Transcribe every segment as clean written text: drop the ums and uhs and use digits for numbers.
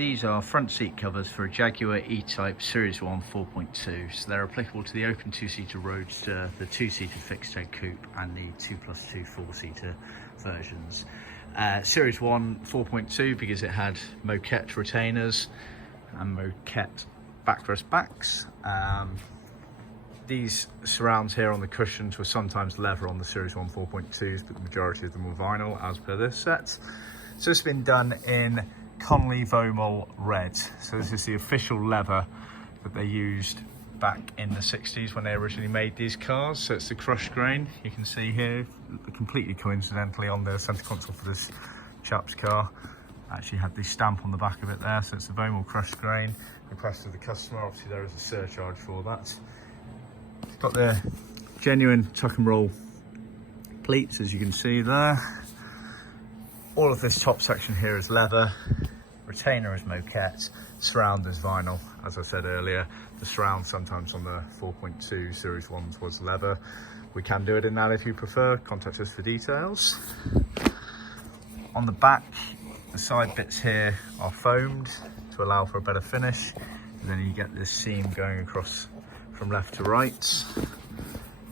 These are front seat covers for a Jaguar E Type Series 1 4.2. So they're applicable to the open two-seater Roadster, the two-seater Fixed Head Coupe and the 2+2 four-seater versions. Series 1 4.2 because it had Moquette retainers and Moquette backrest backs. These surrounds here on the cushions were sometimes leather on the Series 1 4.2s, but the majority of them were vinyl as per this set. So it's been done in Connolly Vaumol red. So this is the official leather that they used back in the 60s when they originally made these cars. So it's the crushed grain. You can see here, completely coincidentally, on the centre console for this chap's car, actually had the stamp on the back of it there. So it's the Vaumol crushed grain. Request of the customer. Obviously there is a surcharge for that. It's got the genuine tuck and roll pleats, as you can see there. All of this top section here is leather, retainer is Moquette, surround is vinyl. As I said earlier, the surround sometimes on the 4.2 Series 1s was leather. We can do it in that if you prefer. Contact us for details. On the back, the side bits here are foamed to allow for a better finish. And then you get this seam going across from left to right,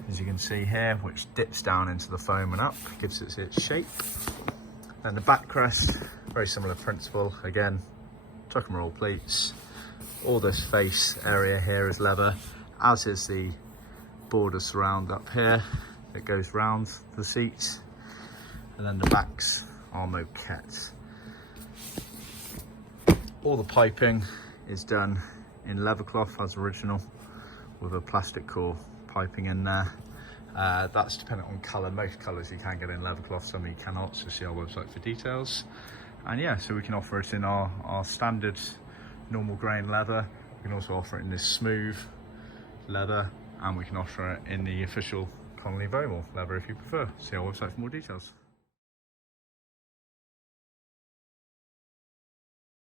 as you can see here, which dips down into the foam and up, gives it its shape. And the backrest, very similar principle. Again, tuck and roll pleats. All this face area here is leather, as is the border surround up here. It goes round the seats. And then the backs are Moquette. All the piping is done in leather cloth as original, with a plastic core piping in there. That's dependent on colour. Most colours you can get in leather cloth, some you cannot, so see our website for details. And yeah, so we can offer it in our standard normal grain leather. We can also offer it in this smooth leather, and we can offer it in the official Connolly Vaumol leather if you prefer. See our website for more details.